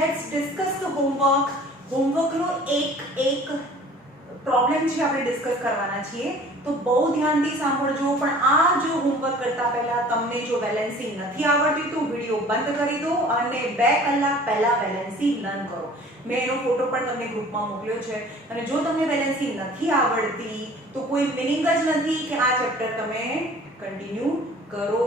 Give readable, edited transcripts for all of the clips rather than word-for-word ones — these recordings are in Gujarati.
Let's discuss the homework. હોમવર્કનો એક પ્રોબ્લેમ છે આપણે ડિસ્કસ કરવાના છીએ, તો બહુ ધ્યાનથી સાંભળજો. પણ આ જો હોમવર્ક કરતા પહેલા તમને જો બેલેન્સિંગ નથી આવડતી તો વિડિયો બંધ કરી દો અને 2 કલાક પહેલા બેલેન્સિંગ લર્ન કરો. મેં એનો ફોટો પણ તમને ગ્રુપમાં મોકલ્યો છે. અને જો તમને બેલેન્સિંગ નથી આવડતી તો કોઈ મિનિંગ જ નથી કે આ ચેપ્ટર તમે કન્ટિન્યુ કરો.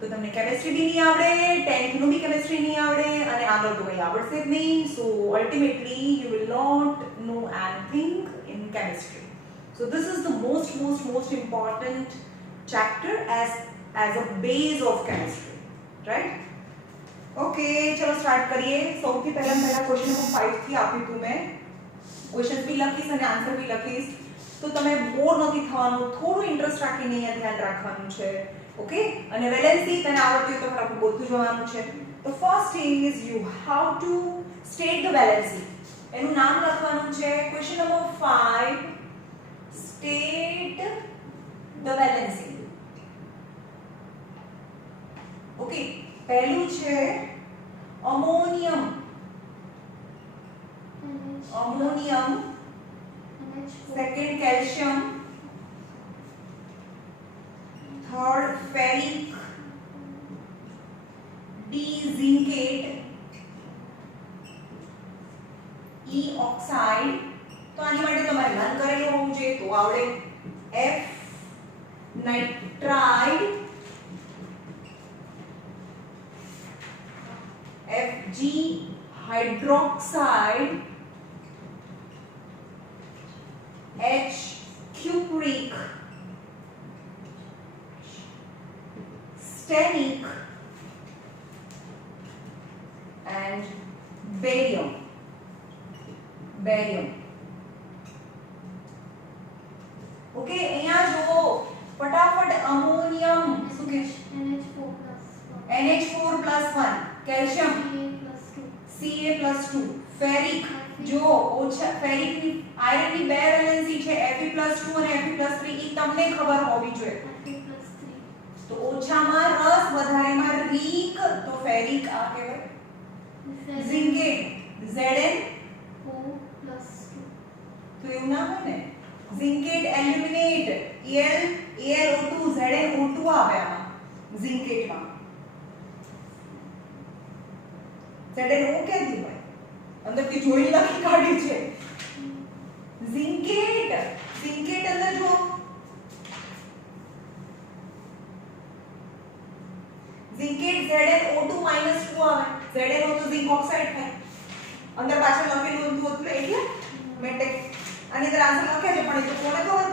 તો તમને કેમિસ્ટ્રી બી નહીં આવડે, 10th નું બી કેમિસ્ટ્રી નહીં આવડે અને આગળ તો કંઈ આવડશે જ નહીં. So ultimately you will not know anything in chemistry. So this is the most important chapter as a base of chemistry, right? Okay, चलो स्टार्ट करिए. સૌથી પહેલા ક્વેશ્ચન નંબર 5 થી આપ્યું હતું મેં. ક્વેશ્ચન બી લખીશ અને આન્સર બી લખીશ, તો તમે બોર નથી થવાનું, થોડું ઇન્ટરેસ્ટ રાખીને અહીંયા ધ્યાન રાખવાનું છે. ઓકે, અને વેલેન્સી તને આવડતી હોય તો ફટાફટ બોલતું જવાનું છે. તો first is you how to state the valency. એનું નામ લખવાનું છે. Question number 5, state the valency. Okay, પહેલું છે ammonium. Second calcium, third ferric, D zincate, E oxide. તો આની માટે તમારે લર્ન કરેલું હોવું જોઈએ તો આવડે. F nitride, F G hydroxide, H cupric, stannic and barium. Okay, અહીંયા જુઓ ફટાફટ. અમોનિયમ શું કે છે? NH4+1, કેલ્શિયમ Ca+2, ફેરિક જો ઓછા ફેરિક ની આયરન ની બે વેલેન્સી છે Fe+2 અને Fe+3, ઈ તમને ખબર હોવી જોઈએ. તો ઓછામાં રસ, વધારેમાં રીક, તો ફેરિક આ કહેવાય. ઝિંકેટ Zn2, તો એવું ના હોય ને. ઝિંકેટ એલ્યુમિનેટ AlO2 ZnO2 આવે આમાં ઝિંકેટમાં. ZnO ક્યાંથી હોય? અંદરથી જોઈ લખી કાઢ્યું છે. ઝિંકેટ અંદર જો ઝિંકેટ ZnO2 -2 આવે. ZnO તો ઝિંક ઓક્સાઇડ થાય. અંદર પાછળ લખેલું હતું એટલે મેટેક આની અંદર આન્સર લખ્યા છે, પણ એ તો કોને ખબર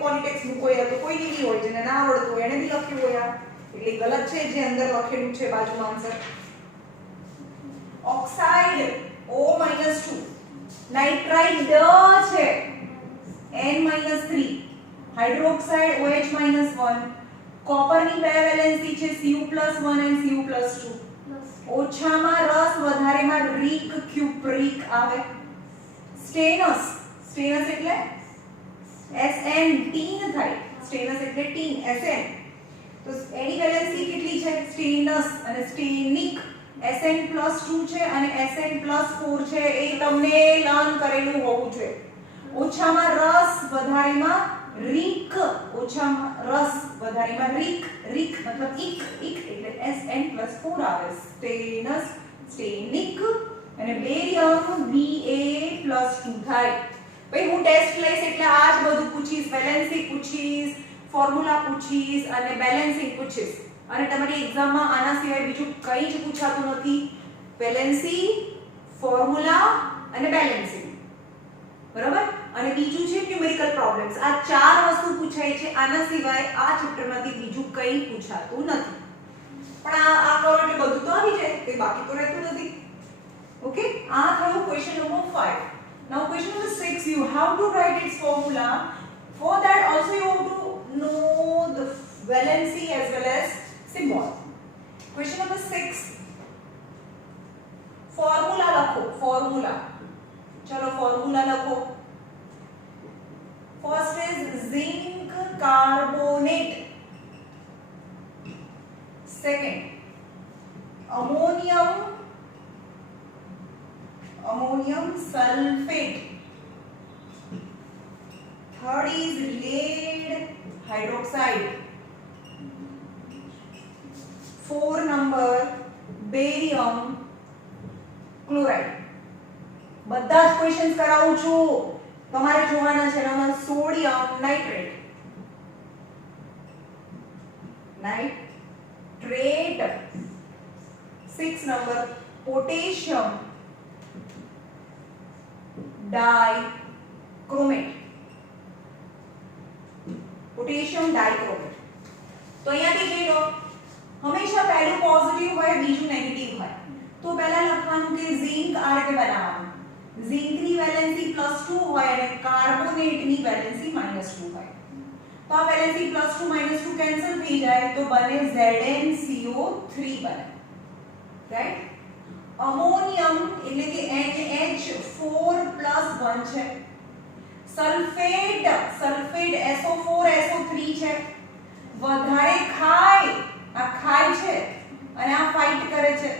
કોની ટેક્સ્ટ બુક હોય તો કોઈ નહીં હોય, જેને ના આવડતું હોય એને બી લખ્યું હોય આ, એટલે ગલત છે જે અંદર લખેલું છે બાજુમાં આન્સર. ઓક્સાઇડ O-2, નાઇટ્રાઇડ છે N-3, હાઇડ્રોક્સાઇડ OH-1, કોપરની બે વેલેન્સી છે Cu+1 અને Cu+2. ઓછામાં રસ, વધારેમાં રીક ક્યુપ્રિક આવે. સ્ટેનસ એટલે Sn, ટીન થાય. સ્ટેનસ એટલે ટીન, Sn. તો એની વેલેન્સી કેટલી છે? સ્ટેનસ અને સ્ટેનિક Sn+2 છે અને Sn+4 છે. એ તમને લર્ન કરેલું હોવું જોઈએ. ઓછામાં રસ, વધારેમાં રીક. ઓછામાં રસ, વધારેમાં રીક મતલબ ઇક એટલે Sn+4 આવે. સ્ટેનસ, સ્ટેનિક અને બેરિયમ Ba+2 થાય. ભાઈ હું ટેસ્ટ લઈશ એટલે આ જ બધું પૂછીશ. વેલેન્સી પૂછીશ, ફોર્મ્યુલા પૂછીશ અને બેલેન્સિંગ પૂછીશ. અને તમારી એક્ઝામમાં આના સિવાય બીજું કંઈ જ પૂછાતું નથી. વેલેન્સી, ફોર્મ્યુલા અને બેલેન્સિંગ, બરાબર. અને બીજું છે ન્યુમેરિકલ પ્રોબ્લેમ્સ. આ 4 વસ્તુ પૂછાય છે. આના સિવાય આ ચેપ્ટરમાંથી બીજું કંઈ પૂછાતું નથી. પણ આ કરો એટલે બધું તો આવી જાય, કંઈ બાકી તો રહેતું નથી. ઓકે, આ થયું question number 5. Now question number 6, you have to write its formula. For that also you have to know the valency as well as symbol. Question number 6, formula લખો. ચલો formula લખો. First is zinc carbonate. Second, ammonium ammonium sulfate. Third is lead hydroxide. 4 number barium chloride. બધા જ ક્વેશ્ચન્સ કરાવું છું, તમારે જોવાના છે. Number sodium nitrate, nitrate. 6 number potassium dichromate, potassium dichromate. તો અહીંયાથી જોઈ લો, હંમેશા પહેલું પોઝિટિવ હોય બીજું નેગેટિવ હોય. તો પહેલા લખવાનું કે ઝિંક આ રીતે બનાવવાનું. ઝિંકની વેલેન્સી +2 હોય અને કાર્બોનેટની વેલેન્સી -2 હોય. તો આ વેલેન્સી +2 -2 કેન્સલ થઈ જાય તો બને ZnCO3 બને. રાઈટ. અમોનિયમ એટલે કે NH4+1 છે. સલ્ફેટ, સલ્ફેટ SO4 SO3 છે. વધારે ખાય, આ ખાય છે અને આ ફાઇટ કરે છે,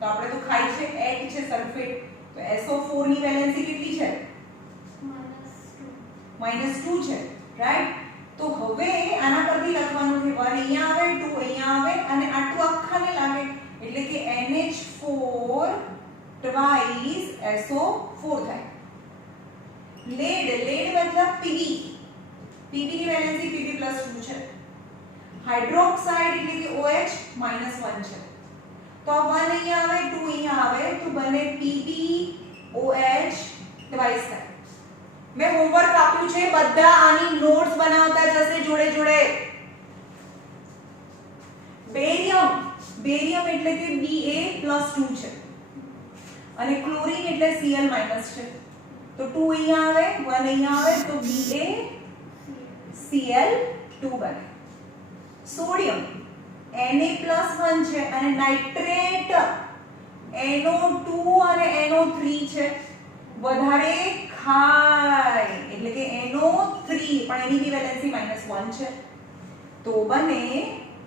તો આપણે તો ખાય છે, H છે સલ્ફેટ. તો SO4 ની વેલેન્સી કેટલી છે? -2 છે. રાઈટ. તો હવે આના પરથી લખવાનું કે 1 અહીંયા આવે, 2 અહીંયા આવે અને આ 2 આખાને લાગે એટલે કે NH4 twice SO4 થાય. લેડ, લેડ મતલબ Pb, Pb ની વેલેન્સી Pb+2 છે. હાઇડ્રોક્સાઇડ એટલે કે OH -1 છે. તો આ 1 અહીંયા આવે, 2 અહીંયા આવે તો બને PbOH twice થાય. મેં હોમવર્ક આપ્યું છે, બધા આની નોટ્સ બનાવતા જશે જોડે જોડે. બેરિયમ, બેરિયમ એટલે કે Ba+2 છે અને ક્લોરીન એટલે Cl- છે. તો 2 અહીંયા આવે, 1 અહીંયા આવે તો BaCl2 બને. સોડિયમ Na+1 છે અને નાઇટ્રેટ NO2 અને NO3 છે. વધારે ખાય એટલે કે NO3 પણ એની બી વેલેન્સી -1 છે. તો બને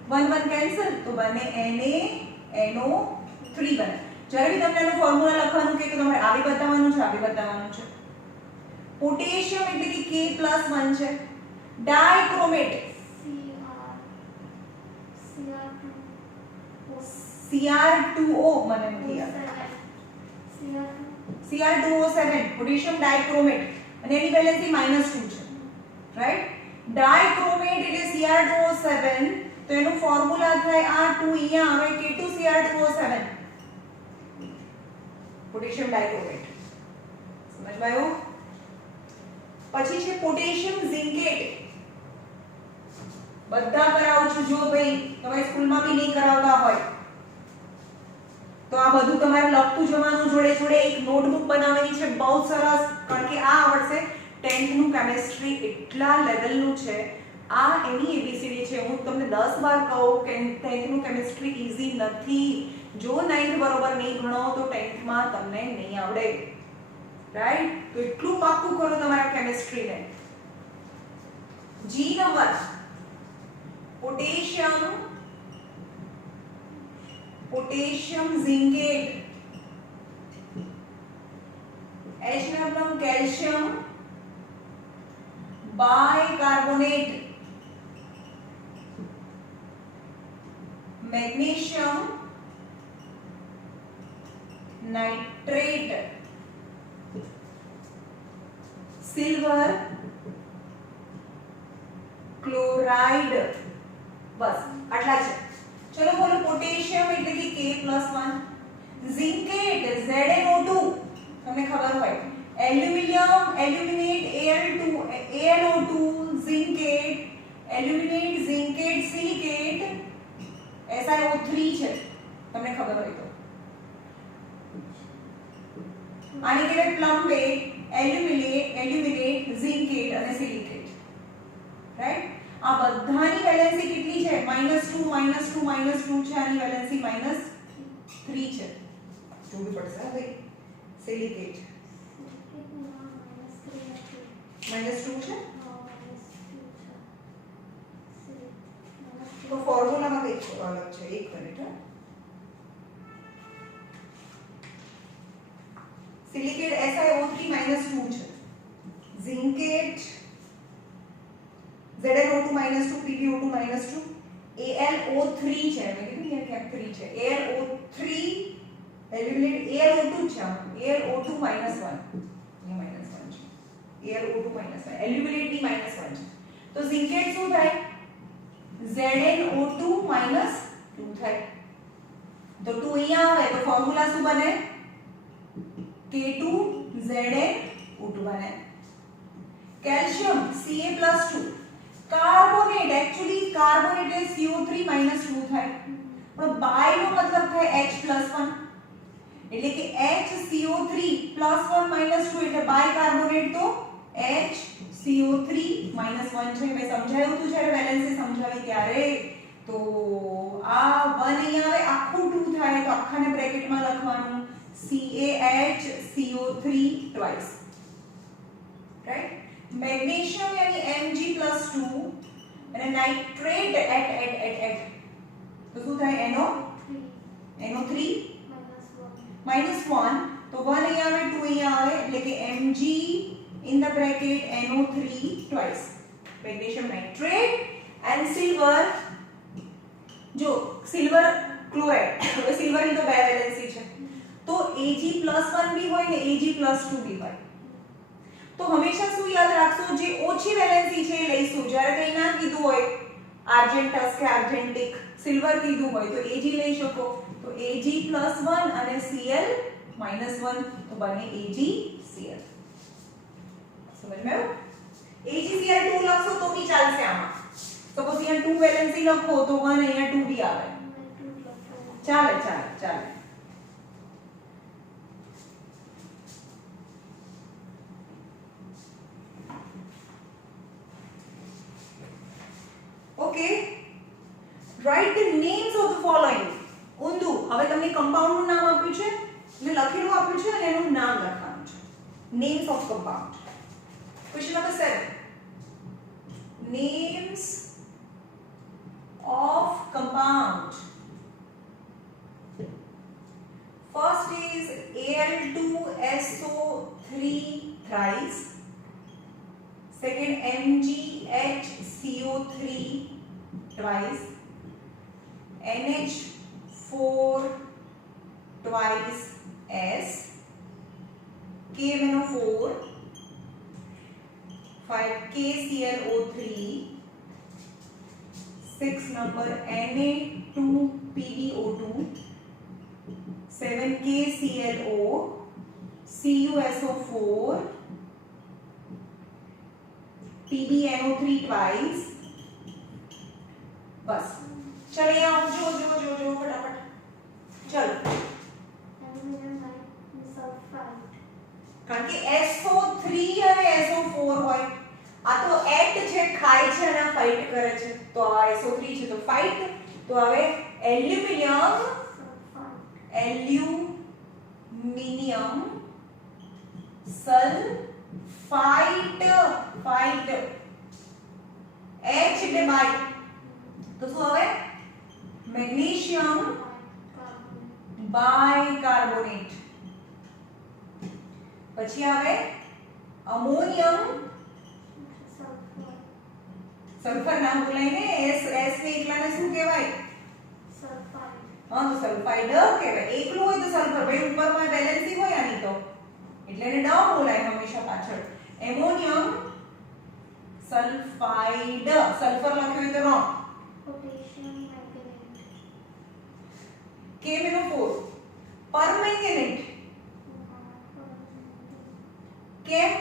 1 1 કેન્સલ તો બને NaNO3 બને. જ્યારે બી તમને એનો ફોર્મ્યુલા લખવાનું કે તમારે આવી બતાવવાનું છે, આવી બતાવવાનું છે. પોટેશિયમ એટલે કે K+1 છે. ડાઇક્રોમેટ Cr2O મને નથી યાદ. Cr2O7 પોટેશિયમ ડાઇક્રોમેટ અને એની વેલેન્સી -2 છે. રાઈટ. ડાઇક્રોમેટ એટલે Cr2O7 તો એનું ફોર્મ્યુલા થાય આ 2 અહીંયા આવે K2Cr2O7 પોટેશિયમ ડાઇક્રોમેટ. સમજવાયું? પછી છે પોટેશિયમ ઝિંકેટ. બધા કરાવું છું. જો ભાઈ તમારી સ્કૂલમાં બી નહીં કરાવતા હોય તો આ બધું તમારે લખતું જવાનું જોડે જોડે. એક નોટબુક બનાવવાની છે બહુ સરસ, કારણ કે આ આવડશે. 10th નું કેમિસ્ટ્રી એટલા લેવલનું છે. આ એની એબીસીડી છે. હું તમને 10 વાર કહું કે 10th નું કેમિસ્ટ્રી ઈઝી નથી. જો 9th બરોબર નહીં ભણો તો 10th માં તમને નહીં આવડે. રાઈટ. તો એટલું પાક્કું કરો તમારા કેમિસ્ટ્રીને. G number potassium, potassium zincate. H number calcium bicarbonate. Magnesium nitrate. Silver chloride. બસ આટલા છે. ચલો બોલો. પોટેશિયમ એટલે કે K+1. ઝિંકેટ ZnO2 તમને ખબર હોય. Aluminium aluminate AlO2 zincate aluminate zincate silicate SiO3 છે તમને ખબર હોય તો. આને કહેવાય પ્લમ્બેટ એલ્યુમિનેટ ઝિંકેટ અને સિલિકેટ. રાઈટ. આ બધાની વેલેન્સી કેટલી છે? -2 -2 -2 છે. આની વેલેન્સી -3 છે. જોવું પડશે ભાઈ. સિલિકેટ -2 છે. તો ફોર્મ્યુલામાં કંઈક અલગ છે. એક મિનિટ. સિલિકેટ SiO3 -2 છે. ઝિંકેટ ZnO2 -2 PbO2 -2 AlO3 છે. મેં કીધું અહીંયા ક્યાંક 3 છે. AlO3 એલ્યુમિનેટ AlO2 છે. AlO2 -1 અહીંયા -1 છે. AlO2 -1 એલ્યુમિનેટની -1 છે. તો ઝિંકેટ શું થાય? ZnO2 -2 થાય. તો 2 અહીંયા આવે તો ફોર્મ્યુલા શું બને? K2ZnO2 બને. Calcium Ca+2 carbonate actually carbonate એટલે CO3 -2 થાય પણ બાય નો મતલબ થાય H+1 એટલે કે HCO3 +1 -2 એટલે બાય કાર્બોનેટ તો HCO3 -1 છે. મેં સમજાવ્યું હતું જ્યારે વેલેન્સી સમજાવી ત્યારે. તો આ 1 અહીંયા આવે આખું 2 થાય તો આખાને બ્રેકેટમાં લખવાનું CaHCO3 twice. રાઈટ. મેગ્નેશિયમ यानी Mg+2 અને નાઇટ્રેટ એટ તો શું થાય? NO3 -1 તો 1 અહીંયા આવે 2 અહીંયા આવે એટલે કે Mg in the bracket NO3 twice. Magnesium nitrate and silver. જો સિલ્વર ક્લોરાઇડ હવે સિલ્વરની તો બે વેલેન્સી છે તો Ag+1 બી હોય ને Ag+2 બી હોય. તો હંમેશા શું યાદ રાખશો? જે ઓછી વેલેન્સી છે એ લઈશું. જ્યારે કંઈ ના કીધું હોય આર્જેન્ટસ કે આર્જેન્ટિક સિલ્વર કીધું હોય તો Ag લઈ શકો. તો Ag+1 અને Cl -1 તો બને AgCl. સમજમાં આવ્યું? AgCl2 લખશો તો બી ચાલશે આમાં. સપોઝ અહીંયા 2 વેલેન્સી લખો તો 1 અહીંયા 2 બી આવે. ચાલે. Okay, write the names of the following. ઊંધું. હવે તમને કમ્પાઉન્ડ નું નામ આપ્યું છે એટલે લખેલું આપ્યું છે અને એનું નામ લખવાનું છે. Names of compound. Question number 7. Names of compound. First is Al2SO3 thrice. Second MgHCO3 twice. NH4 twice S. KMnO4 5 KClO3 6 number Na2PbO2 7 KClO CuSO4 PbNO3 twice. बस चलो यहाँ जो फटाफट चलो. કારણ કે SO3 અને SO4 હોય આ તો એક્ટ છે ખાય છે અને ફાઇટ કરે છે તો આ SO3 છે તો ફાઇટ તો હવે એલ્યુમિનિયમ સલ્ફાઇડ ફાઇટ H એટલે બાય તો શું હવે મેગ્નેશિયમ બાયકાર્બોનેટ. પછી આવે અમોનિયમ સલ્ફર નામ બોલાય ને S ને એકલાને શું કહેવાય? સલ્ફાઇડ. હા તો સલ્ફાઇડ કહેવાય. એકલું હોય તો સલ્ફર ભાઈ ઉપરમાં બેલેન્સી હોય આની તો એટલે એને ડ બોલાય હંમેશા પાછળ. એમોનિયમ સલ્ફાઇડ સલ્ફર લખ્યું હોય તો રોંગ. પોટેશિયમ મેંગેનેટ. KMnO4 permanganate. કેમ?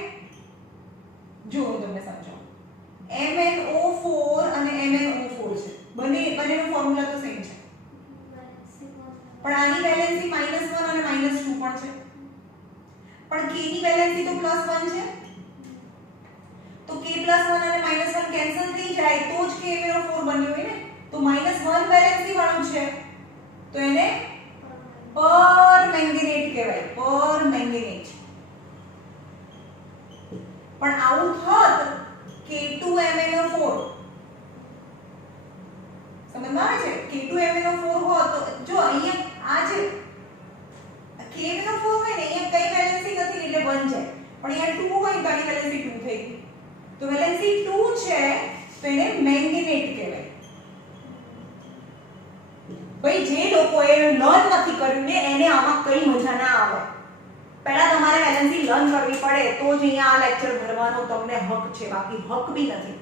જો હું તમને સમજાવું. MnO4 અને MnO4 છે બંનેનો ફોર્મ્યુલા તો સેમ છે પણ આની વેલેન્સી -1 અને -2 પણ છે પણ K ની વેલેન્સી તો +1 છે તો K +1 અને -1 કેન્સલ થઈ જાય તો જ KMnO4 બન્યું હોય ને તો -1 વેલેન્સી વાળું છે તો એને પરમેંગેનેટ કહેવાય. પરમેંગેનેટ. પણ આવું થાત K2MnO4 સમજમાં આવે છે? K2MnO4 હોત તો જો અહીંયા આ છે KMnO4 હોય ને અહીંયા કઈ વેલેન્સી નથી એટલે 1 જાય પણ અહીંયા 2 હોય તો આની વેલેન્સી 2 થઈ ગઈ તો વેલેન્સી 2 છે તો એને મેંગેનેટ કહેવાય ભાઈ જે લોકોએ લર્ન નથી કર્યું ને એને આમાં કઈ મજા ના આવે પહેલા તમારે વેલેન્સી લર્ન કરવી પડે તો જ અહીંયા આ લેક્ચર ભરવાનો તમને હક છે બાકી હક બી નથી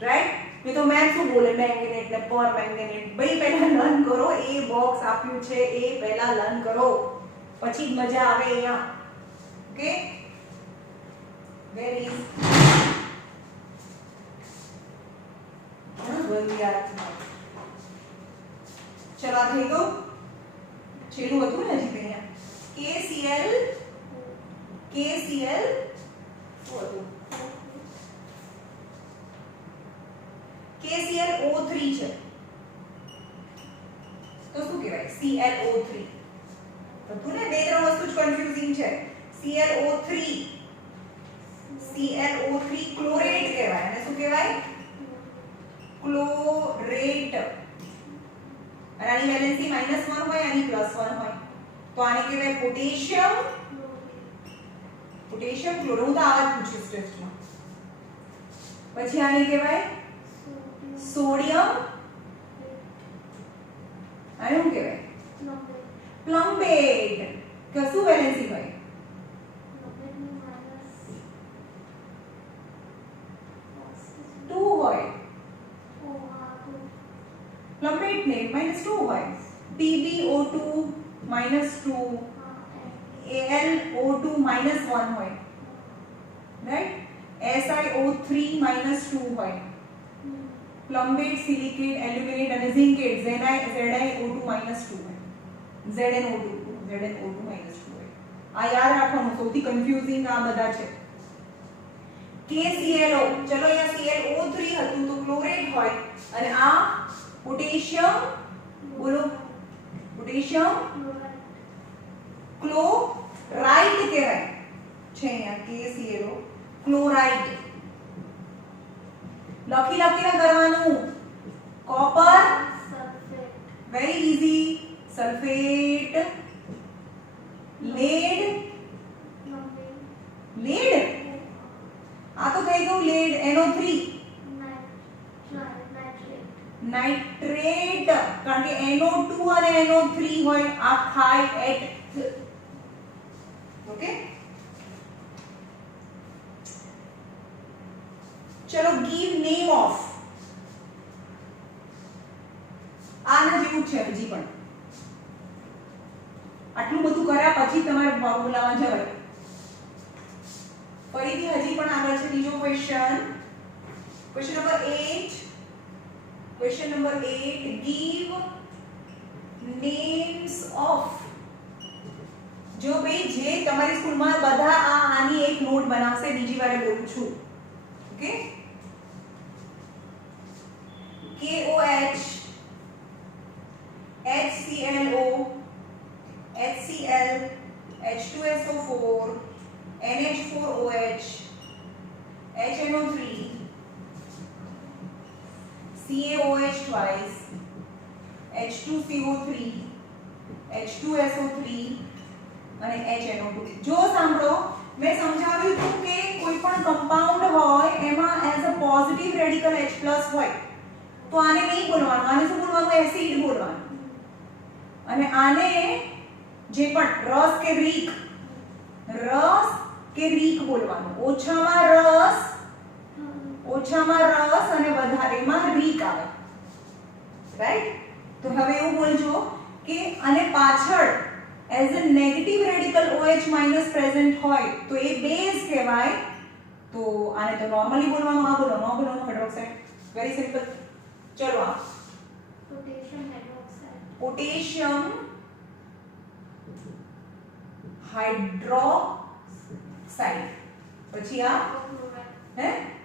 રાઈટ નહીં તો મેં શું બોલે મેંગેનેટ ને પર મેંગેનેટ ભાઈ પહેલા લર્ન કરો એ બોક્સ આપ્યું છે એ પહેલા લર્ન કરો પછી જ મજા આવે અહીંયા ઓકે વેર ઇઝ ચલો આ થઈ ગયું છેલ્લું હતું ને હજી અહીંયા KCl શું હતું KClO3 છે તો શું કહેવાય ClO3 બધું ને બે ત્રણ વસ્તુ જ કન્ફ્યુઝિંગ છે ClO3 ક્લોરેટ કહેવાય અને શું કહેવાય ક્લોરેટ અને આની વેલેન્સી -1 હોય આની +1 હોય તો આને કહેવાય પોટેશિયમ ક્લોરાઇડ હું તો આવા જ પૂછીશ ટેસ્ટમાં પછી આને કહેવાય સોડિયમ આને શું કહેવાય પ્લમ્બેટ કશું વેલેન્સી હોય પ્લમ્બેટ ને -2 હોય PbO2 -2 AlO2 -1 હોય રાઈટ SiO3 -2 હોય પ્લમ્બેટ સિલિકેટ એલ્યુમિનેટ અને ઝિંકેટ ZiO2 -2 હોય ZnO2 -2 હોય આ યાદ રાખવાનું સૌથી કન્ફ્યુઝિંગ આ બધા છે KClO ચલો અહીંયા ClO3 હતું તો ક્લોરેટ હોય અને આ પોટેશિયમ બોલો પોટેશિયમ ક્લોરાઇડ કહેવાય છે અહીંયા KClO ક્લોરાઇડ લખીને કરવાનું copper very easy sulphate lead આ તો થઈ ગયું લેડ NO3 નાઇટ્રેટ કારણ કે NO2 અને NO3 હોય આ ખાય એટ ઓકે ચલો ગીવ નેમ ઓફ આના જેવું છે હજી પણ આટલું બધું કર્યા પછી તમારે ફોર્મ્યુલામાં જવાય ફરીથી હજી પણ આગળ છે બીજો question question number 8 give names of જો ભાઈ જે તમારી સ્કૂલમાં બધા આની એક નોટ બનાવશે બીજી વારે બોલું છું okay KOH HClO HCl H2SO4 NH4OH HNO3 CaOH twice H2CO3 H2SO3 અને HNO2 જો સાંભળો મેં સમજાવ્યું હતું કે કોઈ પણ કમ્પાઉન્ડ હોય એમાં as a positive radical H+ હોય તો આને નહીં બોલવાનું આને શું બોલવાનું એસિડ બોલવાનું અને આને જે પણ રસ કે રીક બોલવાનું ઓછામાં રસ અને વધારેમાં રીક આવે રાઈટ તો હવે એવું બોલજો કે આને પાછળ as a negative radical OH- present હોય તો એ બેઝ કહેવાય તો આને તો નોર્મલી બોલવાનું આ બોલો નો બોલવાનું હાઇડ્રોક્સાઇડ વેરી સિમ્પલ ચલો આ પોટેશિયમ હાઇડ્રોક્સાઇડ પછી આ હે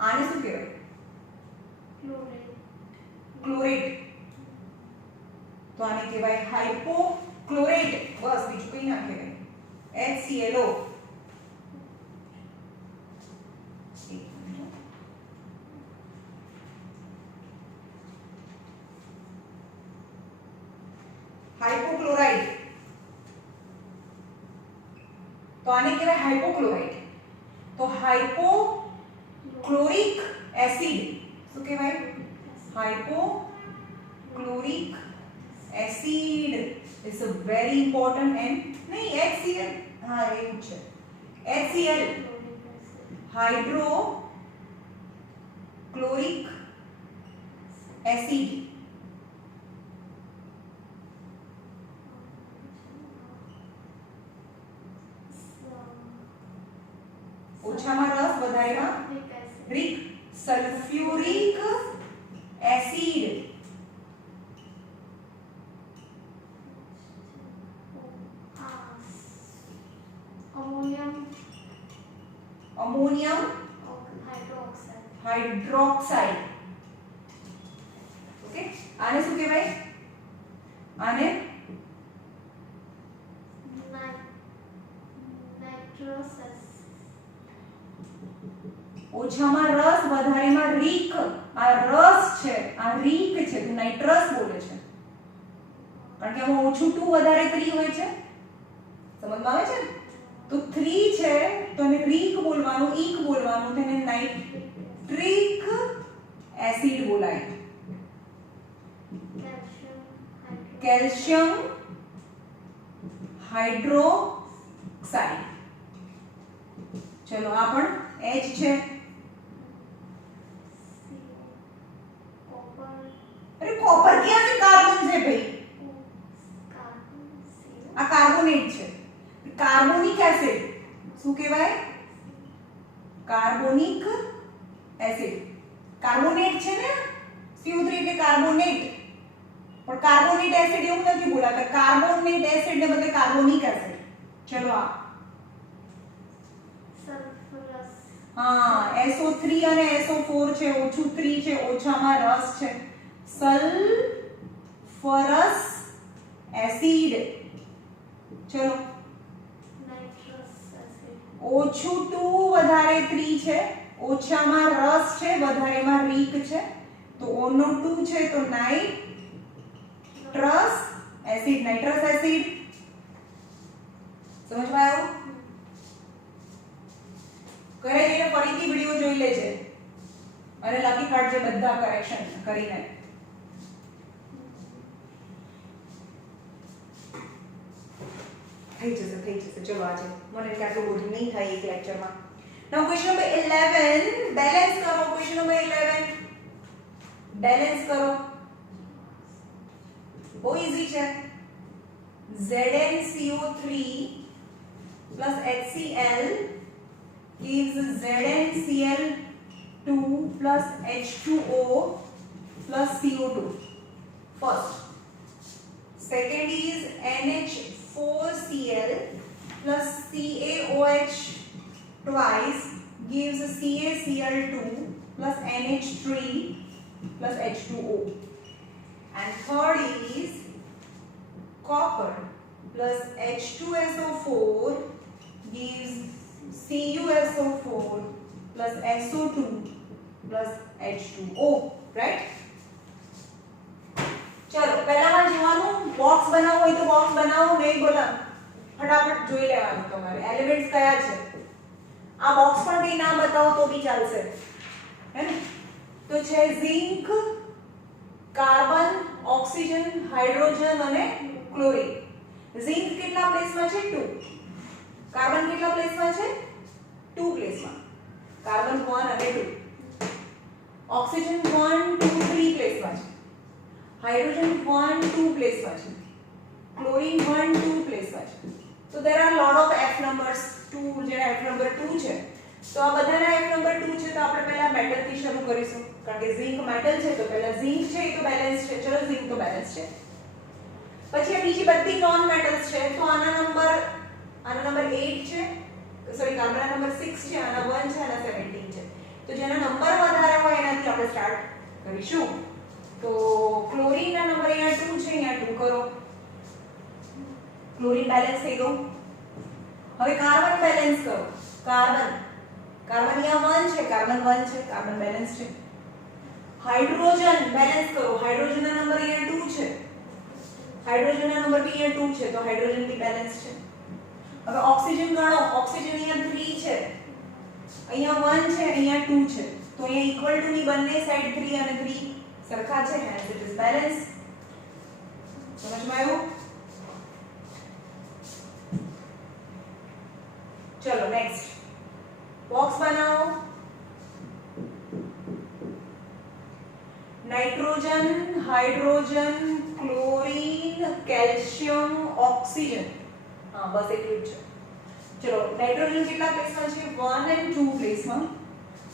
આને શું કહેવાય ક્લોરેટ તો આને કહેવાય હાઇપોક્લોરેટ બસ બીજું કંઈ ના કહેવાય HClO હાઇપોક્લોરાઇડ તો આને કહેવાય હાઇપોક્લોરાઇટ. તો હાઇપોક્લોરિક એસિડ શું કહેવાય? Hypochloric acid is a very important and નહીં HCl હા એવું છે HCl હાઇડ્રોક્લોરિક એસિડ. ઓછામાં રસ વધારેમાં રિક સલ્ફ્યુરિક એસિડ. અમોનિયમ હાઇડ્રોક્સાઇડ. ઓકે આને શું કહેવાય? આને ઓછામાં રસ વધારેમાં રીક. આ રસ છે આ રીક છે તું નાઇટ્રસ બોલે છે કારણ કે આમાં ઓછું 2 વધારે 3 હોય છે. સમજમાં આવે છે? તો 3 છે તો એને રીક બોલવાનું ઈક બોલવાનું તેને નાઇટ્રિક એસિડ બોલાય. Calcium hydroxide. ચલો આ પણ H છે. અરે કોપર ક્યાં છે? કાર્બન છે ભાઈ. આ કાર્બોનેટ છે. કાર્બોનિક એસિડ શું કહેવાય? Carbonic acid. કાર્બોનેટ છે ને CO3 એટલે કાર્બોનેટ. પણ કાર્બોનેટ એસિડ એવું નથી બોલાતા. કાર્બોનેટ એસિડ ને બદલે કાર્બોનિક એસિડ. ચલો આ હા SO3 અને SO4 છે ઓછું 3 છે ઓછામાં રસ છે સલ્ફરસ એસિડ. ચલો ઓછું 2 વધારે 3 છે ઓછામાં રસ છે વધારેમાં રીક છે તો O નો 2 છે તો નાઇટ્રસ એસિડ. નાઇટ્રસ એસિડ સમજમાં આવ્યું? ઘરે જઈને ફરીથી વિડિયો જોઈ લેજે અને લખી કાઢજે બધા કરેક્શન કરીને. થઈ જશે. ચલો આજે મને કે આટલું બધું નહીં થાય એક લેક્ચરમાં. નાઉ ક્વેશ્ચન નંબર 11 બેલેન્સ કરો. ક્વેશ્ચન નંબર 11 બેલેન્સ કરો. બહુ ઈઝી છે. ZnCO3 plus HCl gives ZnCl2 plus H2O plus CO2 first. Second is NH4Cl plus CaOH twice gives CaCl2 plus NH3 plus H2O. And third is copper plus H2SO4 gives CuSO4 plus SO2 plus H2O. Right? ચલો પહેલામાં જોવાનું બોક્સ બનાવવું હોય તો બોક્સ બનાવો નહીં બોલા ફટાફટ જોઈ લેવાનું તમારે એલિમેન્ટ્સ કયા છે. આ બોક્સ પણ કઈ નામ બતાવો તો બી ચાલશે હે ને. તો છે ઝિંક કાર્બન ઓક્સિજન હાઇડ્રોજન અને ક્લોરીન. ઝિંક કેટલા પ્લેસમાં છે? 2. કાર્બન કેટલા પ્લેસમાં છે? 2 પ્લેસમાં. કાર્બન 1 અને 2. ઓક્સિજન 1 2 3 પ્લેસમાં છે. હાઇડ્રોજન 1 2 પ્લેસમાં છે. ક્લોરીન 1 2 પ્લેસમાં છે. તો there are lot of F numbers 2 જેના F number 2 છે. તો આ બધાના F number 2 છે તો આપણે પહેલા મેટલ થી શરૂ કરીશું કારણ કે ઝિંક મેટલ છે તો પહેલા ઝિંક છે એ તો બેલેન્સ છે. ચલો ઝિંક તો બેલેન્સ છે. પછી આ બીજી બધી નોન મેટલ્સ છે તો આના નંબર 8 છે. સોરી કાર્બન નંબર 6 છે આના 1 છે આના 17 છે. તો જેના નંબર વધારે હોય એનાથી આપણે સ્ટાર્ટ કરીશું. તો ક્લોરીન ના નંબર અહીંયા 2 છે અહીંયા 2 કરો. ક્લોરીન બેલેન્સ થઈ ગયું. હવે કાર્બન બેલેન્સ કરો. કાર્બન અહીંયા 1 છે કાર્બન 1 છે કાર્બન બેલેન્સ છે. હાઇડ્રોજન બેલેન્સ કરો. હાઇડ્રોજન ના નંબર અહીંયા 2 છે. હાઇડ્રોજન ના નંબર બી અહીંયા 2 છે તો હાઇડ્રોજન બી બેલેન્સ છે. હવે ઓક્સિજન ગણો, ઓક્સિજન અહીંયા 3 છે, અહીંયા 1 છે, અહીંયા 2 છે, તો અહીંયા ઇક્વલ ટુ ની બંને સાઈડ 3 અને 3 સરખા છે, હેન્સ ઇટ ઇઝ બેલેન્સ. સમજમાં આવ્યું? ચલો નેક્સ્ટ બોક્સ બનાવો. Nitrogen, hydrogen, chlorine, calcium, oxygen. હા બસ એટલું જ છે. ચલો નાઇટ્રોજન કેટલા પ્લેસમાં છે? 1 and 2 પ્લેસમાં.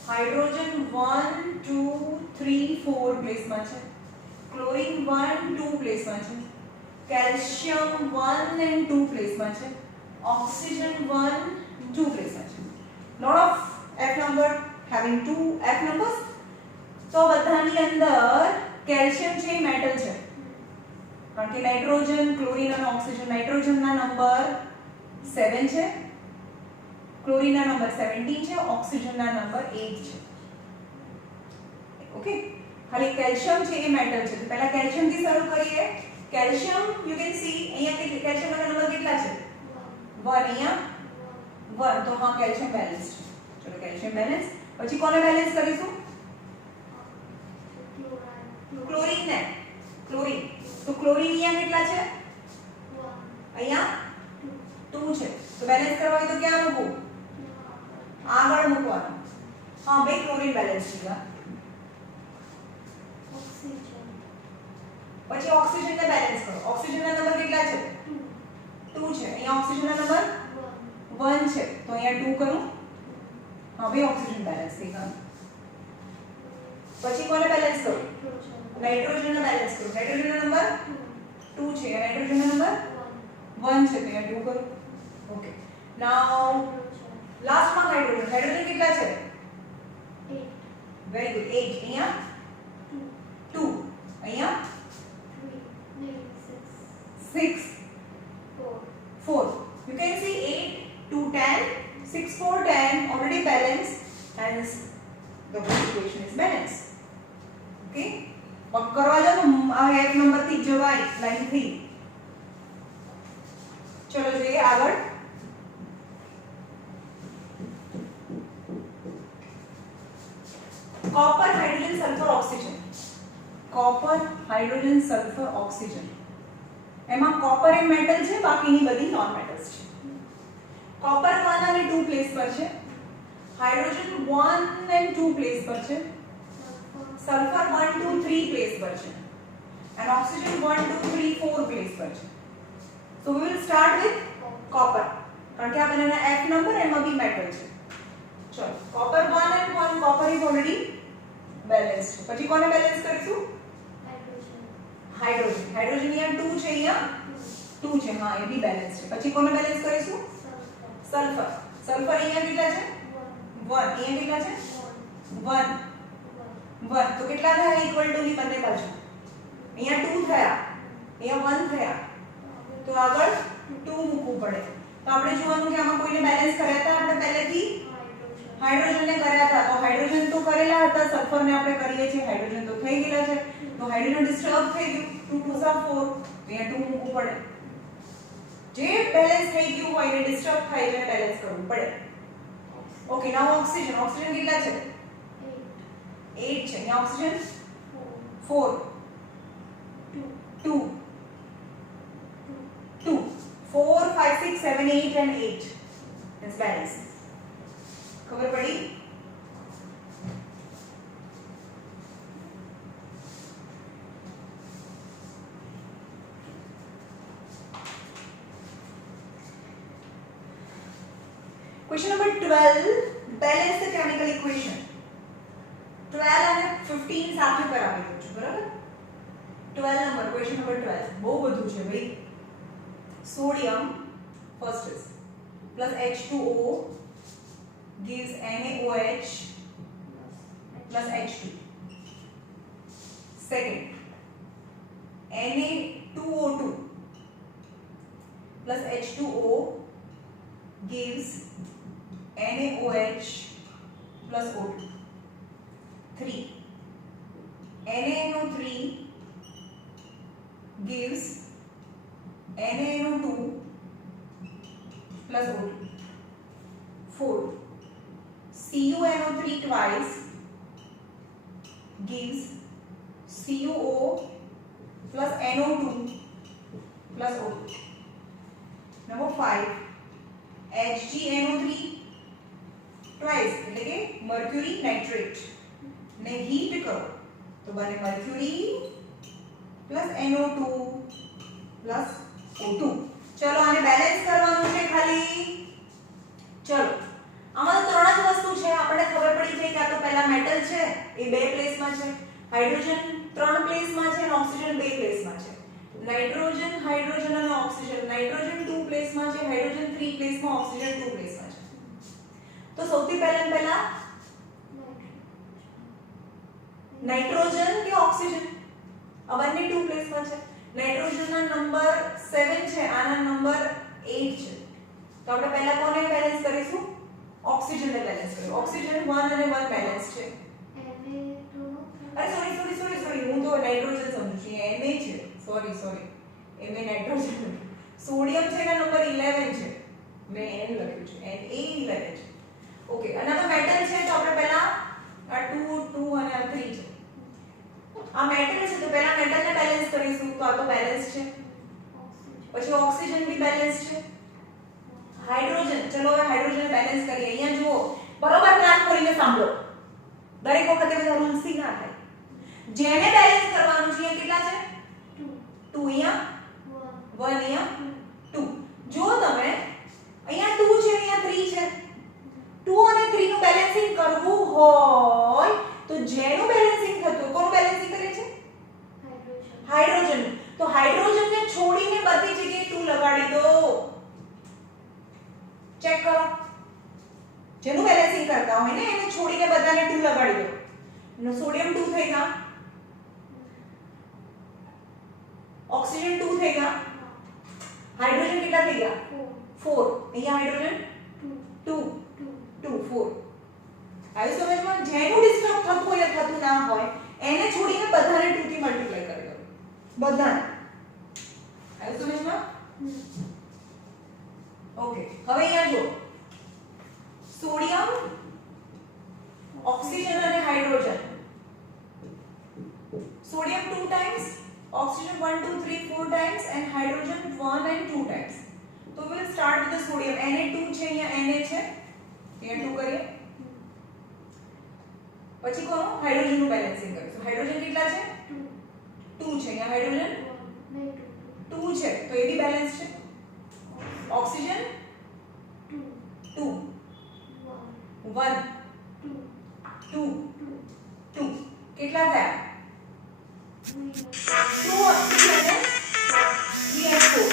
હાઇડ્રોજન 1 2 3 4 પ્લેસમાં છે. ક્લોરીન 1 2 પ્લેસમાં છે. કેલ્શિયમ 1 and 2 પ્લેસમાં છે. ઓક્સિજન 1 2 પ્લેસમાં છે. lot of f number having 2 f numbers. તો બધાની અંદર કેલ્શિયમ છે મેટલ છે, કારણ કે નાઇટ્રોજન, ક્લોરીન અને ઓક્સિજન. નાઇટ્રોજનના નંબર 7 છે, ક્લોરીનના નંબર 17 છે, ઓક્સિજનના નંબર 8 છે. ઓકે, ખાલી કેલ્શિયમ છે એ મેટલ છે. તો પહેલા કેલ્શિયમ થી શરૂ કરીએ. કેલ્શિયમ યુ કેન સી અહીંયા કે કેલ્શિયમના નંબર કેટલા છે? 1. અહીંયા 1, તો હા કેલ્શિયમ બેલેન્સ છે. ચલો કેલ્શિયમ બેલેન્સ. પછી કોને બેલેન્સ કરીશું? ક્લોરીન ને. ક્લોરીન, તો ક્લોરીન અહીંયા કેટલા છે? અહીંયા 2 છે. તો બેલેન્સ કરવા હોય તો ક્યાં મૂકવું? આગળ મૂકવાનું. હા ભાઈ ક્લોરીન બેલેન્સ થઈ ગયા. પછી ઓક્સિજન ને બેલેન્સ કરો. ઓક્સિજનના નંબર કેટલા છે? 2 છે. અહીંયા ઓક્સિજનના નંબર 1 છે, તો અહીંયા 2 કરું. હા ભાઈ ઓક્સિજન બેલેન્સ થઈ ગયા. પછી કોને બેલેન્સ કરું? નાઇટ્રોજન ને બેલેન્સ કરું. નાઇટ્રોજનનો નંબર 2 છે, નાઇટ્રોજનનો નંબર 1 છે, તો અહીંયા 2 કરું. ઓકે, નાઉ લાસ્ટમાં હાઇડ્રોજન. હાઇડ્રોજન કેટલા છે? 8. Very good. 8. અહીંયા 2, અહીંયા 6 4. You can see 8 2 10 6 4 10 already balanced, hence the whole equation is balanced. Okay, अब करवा दो आ एक नंबर થી જવાય લાઈન થી. ચલો જોઈએ આગળ. copper hydrogen sulfur oxygen. copper hydrogen sulfur oxygen. એમાં copper એ મેટલ છે, બાકીની બધી નોન મેટલ્સ છે. copper 1 અને 2 પ્લેસ પર છે. હાઇડ્રોજન 1 and 2 પ્લેસ પર છે. સલ્ફર 1 2 3 પ્લેસ પર છે. and oxygen 1 2 3 4 પ્લેસ પર છે. so we will start with copper, કારણ કે આ બંનેના f નંબર એમાં બી મેટલ છે. ચલો copper 1 and 1, copper is already balanced. પછી કોને બેલેન્સ કરીશું? હાઇડ્રોજન. હાઇડ્રોજન અહીંયા 2 છે, અહીંયા 2 છે, હા એ બી બેલેન્સ છે. પછી કોને બેલેન્સ કરીશું? સલ્ફર. સલ્ફર અહીંયા કેટલા છે? 1. અહીંયા કેટલા છે? 1 1. તો કેટલા થયા ઇક્વલ ટુ ની બંને બાજુ? અહીંયા 2 થયા, અહીંયા 1 થયા, તો આગળ 2 મૂકવું પડે. તો આપણે જોવાનું કે આમાં કોઈને બેલેન્સ કર્યા હતા આપણે પહેલેથી? હાઇડ્રોજનને કર્યા હતા. તો હાઇડ્રોજન તો કરેલા હતા, સલ્ફરને આપણે કરીએ છીએ. હાઇડ્રોજન તો થઈ ગયેલા છે, તો હાઇડ્રોજન ડિસ્ટર્બ થઈ ગયું. 2 2 4, અહીંયા 2 મૂકવું પડે. જે બેલેન્સ થઈ ગયું હોય એને ડિસ્ટર્બ થાય એટલે બેલેન્સ કરવું પડે. ઓકે, નાઉ ઓક્સિજન. ઓક્સિજન કેટલા છે? 8 છે. અહીંયા ઓક્સિજન 4 2 2 4 5 6 7 8 and 8 is balance. ખબર પડી? Question number 12, balance the chemical equation. 12 અને 15 સાથે કરાવી દઉં છું, બરાબર? 12 નંબર, ક્વેશ્ચન નંબર 12 બહુ બધું છે ભાઈ. Sodium first is plus H2O gives NaOH plus H2. Second, Na2O2 plus H2O gives NaOH plus O2. 3, NaNO3 gives NaNO2 plus O2. 4. CuNO3 twice gives CuO plus NO2 plus O2. Number 5. HgNO3 twice એટલે કે મર્ક્યુરી નાઇટ્રેટ ને હીટ કરો તો બને mercury plus NO2 plus O2. ચલો આને બેલેન્સ કરવાનું છે ખાલી. ચલો આમાં તો ત્રણ જ વસ્તુ છે, આપણે ખબર પડી છે કે આ તો પહેલા મેટલ છે એ બે પ્લેસમાં છે, હાઇડ્રોજન ત્રણ પ્લેસમાં છે અને ઓક્સિજન બે પ્લેસમાં છે, નાઇટ્રોજન હાઇડ્રોજન અને ઓક્સિજન, નાઇટ્રોજન 2 પ્લેસમાં છે, હાઇડ્રોજન 3 પ્લેસમાં, ઓક્સિજન 2 પ્લેસમાં છે. તો સૌથી પહેલા નાઇટ્રોજન કે ઓક્સિજન આ બંને 2 પ્લેસમાં છે. નાઇટ્રોજનના નંબર 7 છે, આના નંબર 8 છે. તો આપણે પહેલા કોને બેલેન્સ કરીશું? ઓક્સિજનને બેલેન્સ કરીશું. ઓક્સિજન 1 અને 1 બેલેન્સ છે. અરે સોરી હું તો નાઇટ્રોજન સમજુ છું, એ Na છે. Sorry Na nitrogen. સોડિયમ છે એના નંબર 11 છે, મેં N લખ્યું છે, Na 11 છે. ઓકે, અને આ તો મેટલ છે તો આપણે પહેલા આ 2 અને આ 3 છે. આ મેટલ છે તો પહેલા મેટલને બેલેન્સ કરીશું, તો આ તો બેલેન્સ છે. પછી ઓક્સિજન બી બેલેન્સ છે. હાઇડ્રોજન, ચલો હવે હાઇડ્રોજન બેલેન્સ કરીએ. અહીંયા જુઓ, બરોબર કાન ખોલીને સાંભળો, દરેક વખતે બધા રૂલ્સી ના થાય. જેને બેલેન્સ કરવાનું છે અહીંયા કેટલા છે? 2. અહીંયા 1, અહીંયા 2. જો તમે અહીંયા 2 છે અહીંયા 3 છે, 2 અને 3 નું બેલેન્સિંગ કરવું હોય તો જેનું બેલેન્સિંગ થતું, કોનું બેલેન્સિંગ કરે છે? હાઇડ્રોજન. તો હાઇડ્રોજનને છોડીને બધી જગ્યાએ 2 લગાડી દો. ચેક કરો, જેનું બેલેન્સિંગ કરતા હોય ને એને છોડીને બધાને 2 લગાડી દો. નો સોડિયમ 2 થઈ ગયા, ઓક્સિજન 2 થઈ ગયા, હાઇડ્રોજન કેટલા થઈ ગયા? 4. અહીંયા હાઇડ્રોજન 2 4. આવી સમજમાં જેનું ડિસ્ટર્બ થતું હોય થતું ના હોય એને છોડીને બધાને 2 થી મલ્ટીપ્લાય કરી દો. બધાને. આવી સમજમાં? ઓકે, હવે અહીંયા જો સોડિયમ, ઓક્સિજન અને hydrogen. Sodium 2 times, oxygen 1 2 3 4 times and hydrogen 1 and 2 times. So we will start with the sodium. Na2 છે, અહીંયા Na છે, અહીંયા 2 કરીએ. પછી કોનું? હાઇડ્રોજન નું બેલેન્સિંગ કરીશું. હાઇડ્રોજન કેટલા છે? 2 છે, અહીંયા હાઇડ્રોજન 2 છે તો એ બી બેલેન્સ છે. ઓક્સિજન 2 1 2 2 કેટલા થયા? 2 ઓક્સિજન અને 3 H4.